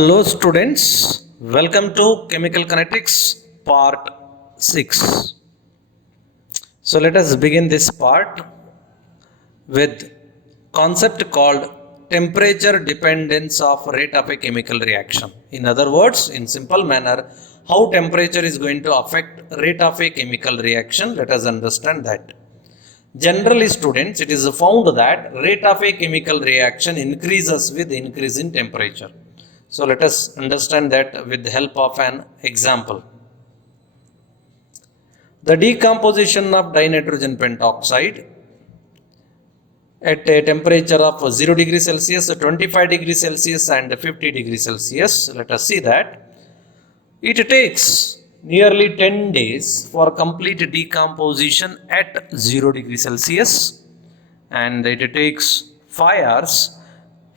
Hello students, welcome to Chemical Kinetics part 6. So let us begin this part with concept called temperature dependence of rate of a chemical reaction. In other words, in simple manner, how temperature is going to affect rate of a chemical reaction. Let us understand that. Generally students, it is found that rate of a chemical reaction increases with increase in temperature. So let us understand that with the help of an example. The decomposition of dinitrogen pentoxide at a temperature of 0 degrees Celsius, 25 degrees Celsius and 50 degrees Celsius. Let us see that it takes nearly 10 days for complete decomposition at 0 degrees Celsius, and it takes 5 hours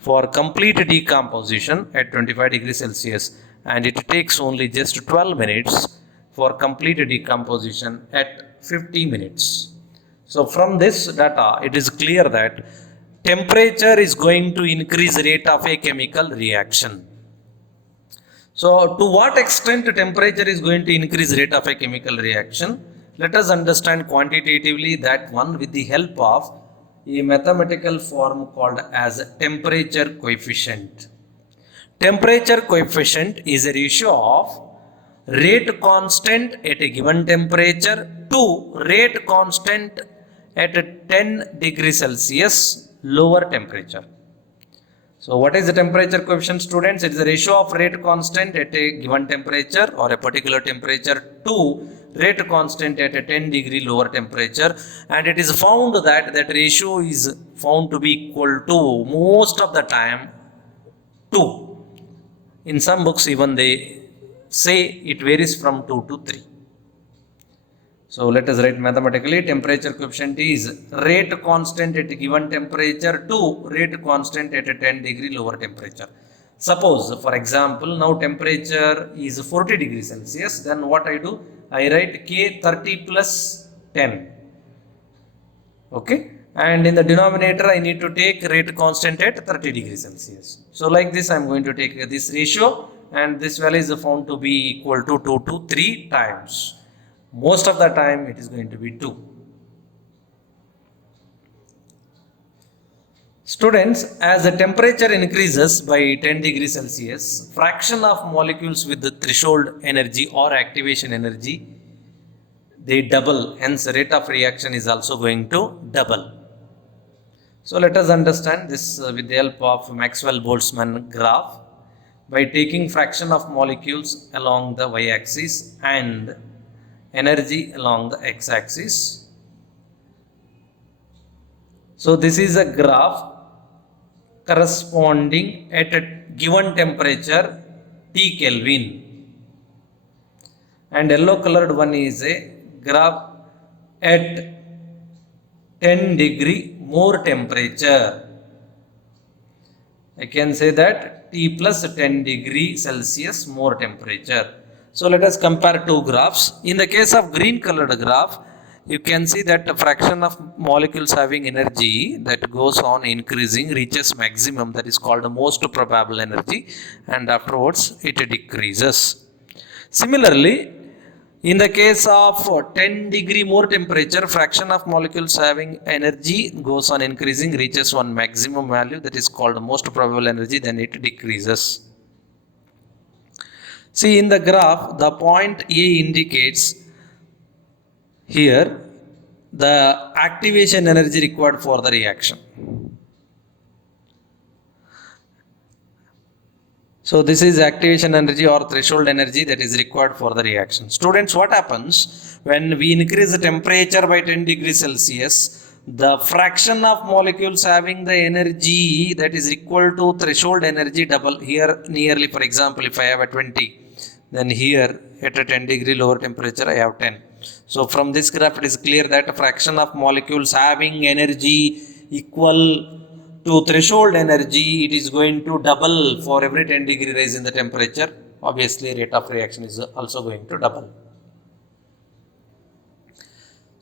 for complete decomposition at 25 degrees Celsius, and it takes only just 12 minutes for complete decomposition at 50 minutes. So from this data, it is clear that temperature is going to increase rate of a chemical reaction. So to what extent temperature is going to increase rate of a chemical reaction? Let us understand quantitatively that one with the help of a mathematical form called as temperature coefficient. Temperature coefficient is a ratio of rate constant at a given temperature to rate constant at a 10 degrees Celsius lower temperature. So what is the temperature coefficient, students? It is the ratio of rate constant at a given temperature or a particular temperature to rate constant at a 10 degree lower temperature, and it is found that that ratio is found to be equal to most of the time 2. In some books even they say it varies from 2 to 3. So let us write mathematically. Temperature coefficient is rate constant at a given temperature to rate constant at a 10 degree lower temperature. Suppose, for example, now temperature is 40 degrees Celsius. Then what I do? I write K 30 plus 10. Okay. And in the denominator, I need to take rate constant at 30 degrees Celsius. So like this, I am going to take this ratio, and this value is found to be equal to 2 to 3 times. Most of the time it is going to be 2. Students, as the temperature increases by 10 degrees Celsius, fraction of molecules with the threshold energy or activation energy, they double. Hence, rate of reaction is also going to double. So let us understand this with the help of Maxwell-Boltzmann graph by taking fraction of molecules along the y-axis and energy along the x-axis. So this is a graph corresponding at a given temperature T Kelvin, and yellow colored one is a graph at 10 degree more temperature. I can say that T plus 10 degree Celsius more temperature. So let us compare two graphs. In the case of green colored graph, you can see that the fraction of molecules having energy that goes on increasing reaches maximum, that is called the most probable energy, and afterwards it decreases. Similarly, in the case of 10 degree more temperature, fraction of molecules having energy goes on increasing, reaches one maximum value, that is called the most probable energy, then it decreases. See, in the graph, the point A indicates here the activation energy required for the reaction. So this is activation energy or threshold energy that is required for the reaction. Students, what happens when we increase the temperature by 10 degrees Celsius? The fraction of molecules having the energy that is equal to threshold energy double. Here nearly, for example, if I have a 20, then here at a 10 degree lower temperature I have 10. So from this graph it is clear that a fraction of molecules having energy equal to threshold energy, it is going to double for every 10 degree rise in the temperature. Obviously rate of reaction is also going to double.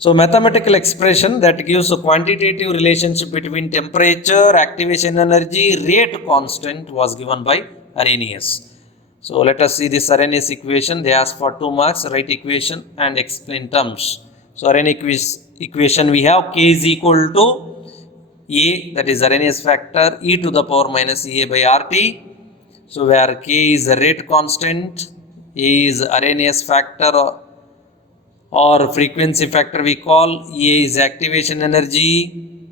So mathematical expression that gives a quantitative relationship between temperature, activation energy, rate constant was given by Arrhenius. So let us see this Arrhenius equation. They ask for 2 marks, write equation and explain terms. So Arrhenius equation we have K is equal to A, that is Arrhenius factor, e to the power minus A by RT. So where K is a rate constant, A is Arrhenius factor or frequency factor we call, A is activation energy,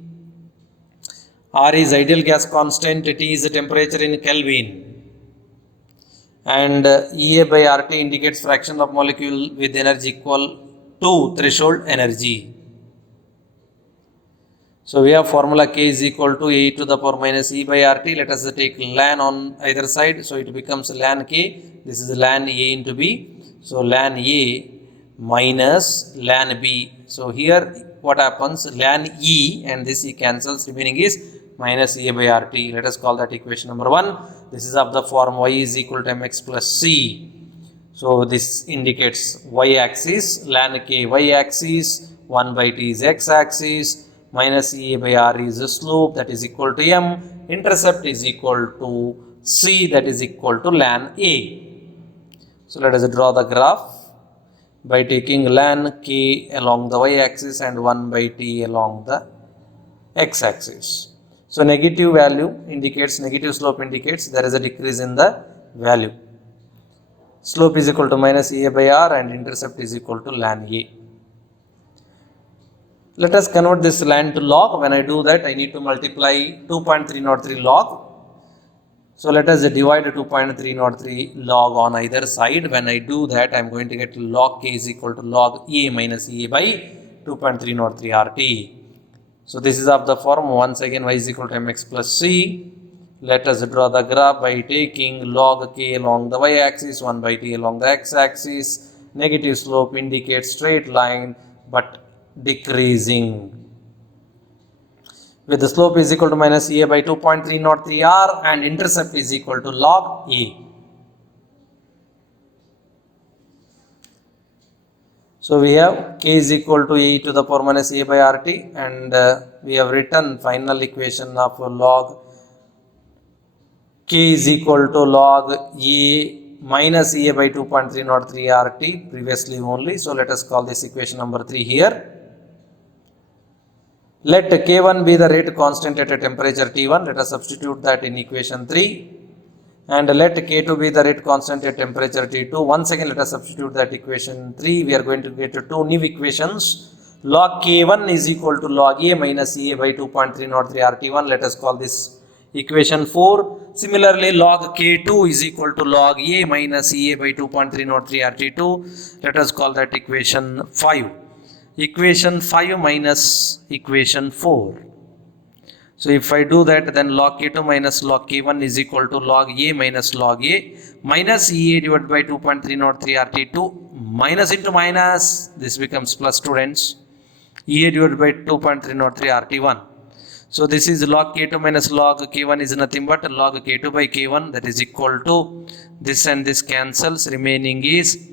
R is ideal gas constant, T is the temperature in Kelvin, and EA by RT indicates fraction of molecule with energy equal to threshold energy. So we have formula K is equal to A to the power minus E by RT. Let us take ln on either side. So it becomes ln K. This is ln A into B. So ln A minus ln B. So here what happens? Ln E and this E cancels. Remaining is minus A by RT. Let us call that equation number 1. This is of the form Y is equal to mx plus C. So this indicates Y axis, ln K Y axis, 1 by T is X axis, minus A by R is the slope, that is equal to M, intercept is equal to C, that is equal to ln A. So let us draw the graph by taking ln K along the Y axis and 1 by T along the X axis. So negative value indicates, negative slope indicates there is a decrease in the value. Slope is equal to minus A by R and intercept is equal to ln A. Let us convert this ln to log. When I do that, I need to multiply 2.303 log. So let us divide 2.303 log on either side. When I do that, I am going to get log K is equal to log A minus A by 2.303 RT. So this is of the form, once again y is equal to mx plus C. Let us draw the graph by taking log K along the y axis, 1 by T along the x axis. Negative slope indicates straight line but decreasing. With the slope is equal to minus A by 2.303 R and intercept is equal to log A. So we have K is equal to E to the power minus A by RT, and we have written final equation of log K is equal to log A minus A by 2.303 RT previously only. So let us call this equation number 3 here. Let K1 be the rate constant at a temperature T1. Let us substitute that in equation 3. And let K2 be the rate constant at temperature T2. Once again, let us substitute that equation 3. We are going to get 2 new equations. Log K1 is equal to log A minus A by 2.303 RT1. Let us call this equation 4. Similarly, log K2 is equal to log A minus A by 2.303 RT2. Let us call that equation 5. Equation 5 minus equation 4. So if I do that, then log K2 minus log K1 is equal to log A minus log A minus EA divided by 2.303 RT2 minus into minus, this becomes plus, students, EA divided by 2.303 RT1. So this is log K2 minus log K1 is nothing but log K2 by K1, that is equal to this and this cancels. Remaining is,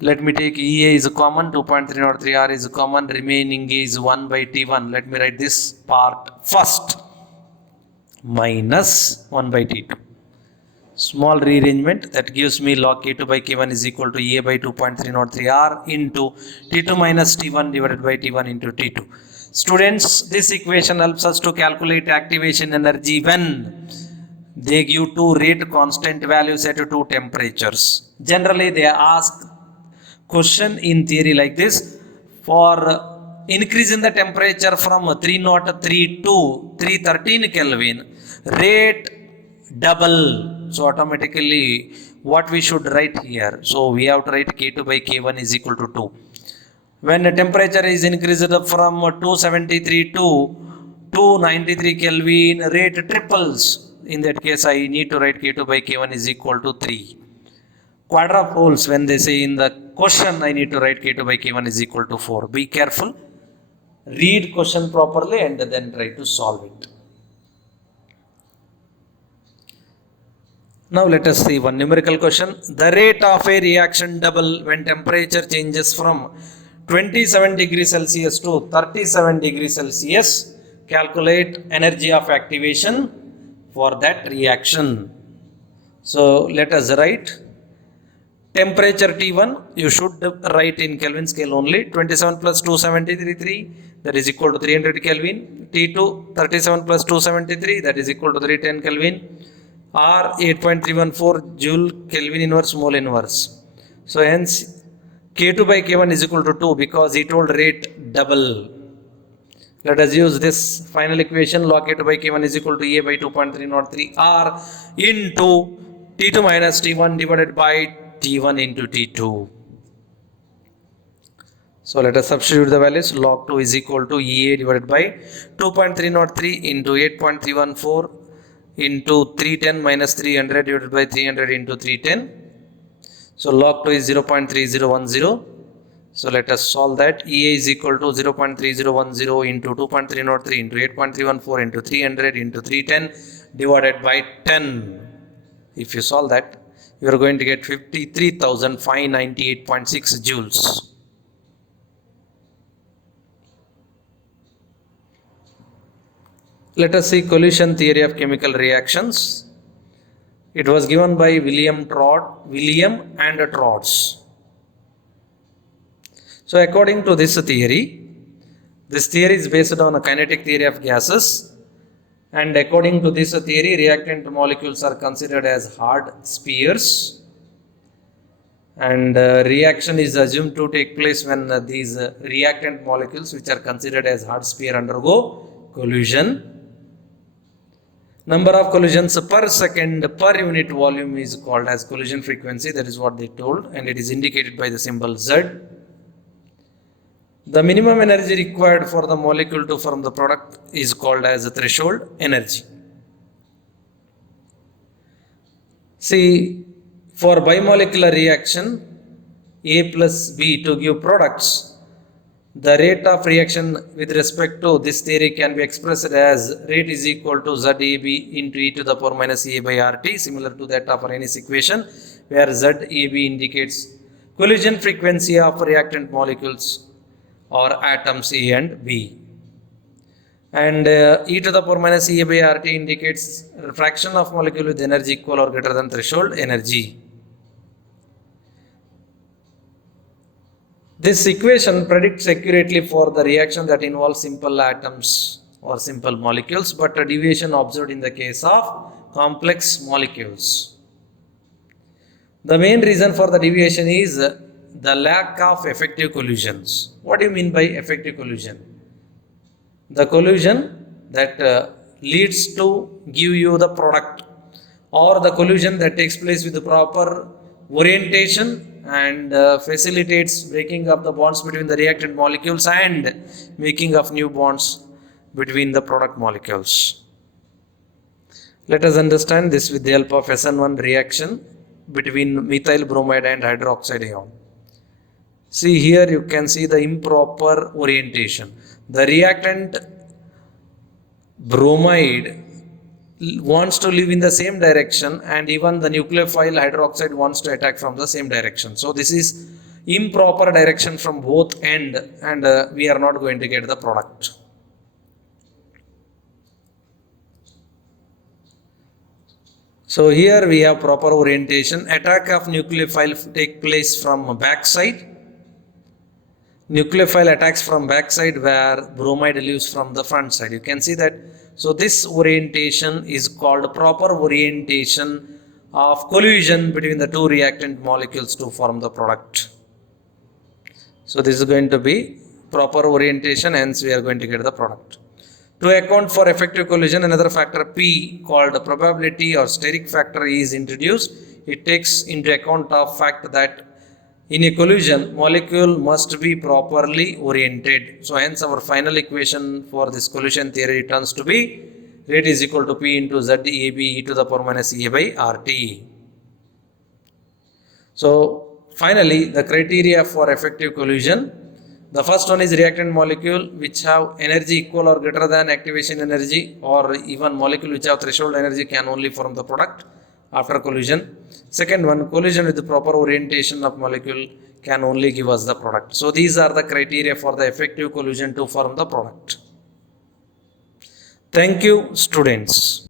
let me take EA is common, 2.303 R is common, remaining is 1 by T1. Let me write this part first, minus 1 by T2. Small rearrangement, that gives me log K2 by K1 is equal to A by 2.303 R into T2 minus T1 divided by T1 into T2. Students, this equation helps us to calculate activation energy when they give 2 rate constant values at 2 temperatures. Generally, they ask question in theory like this: for increase in the temperature from 303 to 313 Kelvin, rate double. So automatically what we should write here? So we have to write K2 by K1 is equal to 2. When the temperature is increased from 273 to 293 Kelvin, rate triples. In that case, I need to write K2 by K1 is equal to 3. Quadruples, when they say in the question, I need to write K2 by K1 is equal to 4. Be careful. Read question properly and then try to solve it. Now let us see one numerical question. The rate of a reaction double when temperature changes from 27 degrees Celsius to 37 degrees Celsius. Calculate energy of activation for that reaction. So let us write temperature T1, you should write in Kelvin scale only. 27 plus 273, 3, that is equal to 300 Kelvin. T2, 37 plus 273, that is equal to 310 Kelvin. R, 8.314 Joule Kelvin inverse mole inverse. So hence K2 by K1 is equal to 2 because he told rate double. Let us use this final equation. Log K2 by K1 is equal to A by 2.303 R into T2 minus T1 divided by T1 into T2. So let us substitute the values. Log 2 is equal to EA divided by 2.303 into 8.314 into 310 minus 300 divided by 300 into 310. So log 2 is 0.3010. So let us solve that. EA is equal to 0.3010 into 2.303 into 8.314 into 300 into 310 divided by 10. If you solve that, you are going to get 53,598.6 joules. Let us see collision theory of chemical reactions. It was given by William and Trotz. So according to this theory is based on a kinetic theory of gases, and according to this theory, reactant molecules are considered as hard spheres, and reaction is assumed to take place when these reactant molecules, which are considered as hard sphere, undergo collision. Number of collisions per second per unit volume is called as collision frequency. That is what they told, and it is indicated by the symbol Z. The minimum energy required for the molecule to form the product is called as a threshold energy. See, for bimolecular reaction A plus B to give products, the rate of reaction with respect to this theory can be expressed as rate is equal to ZAB into e to the power minus A by RT, similar to that of Arrhenius equation, where ZAB indicates collision frequency of reactant molecules or atoms A and B. And e to the power minus A by RT indicates fraction of molecule with energy equal or greater than threshold energy. This equation predicts accurately for the reaction that involves simple atoms or simple molecules, but a deviation observed in the case of complex molecules. The main reason for the deviation is the lack of effective collisions. What do you mean by effective collision? The collision that leads to give you the product, or the collision that takes place with the proper orientation and facilitates breaking up the bonds between the reactant molecules and making of new bonds between the product molecules. Let us understand this with the help of SN1 reaction between methyl bromide and hydroxide ion. See, here you can see the improper orientation. The reactant bromide wants to live in the same direction, and even the nucleophile hydroxide wants to attack from the same direction. So this is improper direction from both end, and we are not going to get the product. So here we have proper orientation. Attack of nucleophile take place from backside. Nucleophile attacks from backside, where bromide lives from the front side. You can see that. So this orientation is called proper orientation of collision between the two reactant molecules to form the product. So this is going to be proper orientation, hence we are going to get the product. To account for effective collision, another factor P called probability or steric factor is introduced. It takes into account of fact that in a collision, molecule must be properly oriented. So hence our final equation for this collision theory turns to be rate is equal to P into ZAB e to the power minus A by RT. So finally, the criteria for effective collision. The first one is reactant molecule which have energy equal or greater than activation energy, or even molecule which have threshold energy can only form the product after collision. Second one, collision with the proper orientation of molecule can only give us the product. So these are the criteria for the effective collision to form the product. Thank you, students.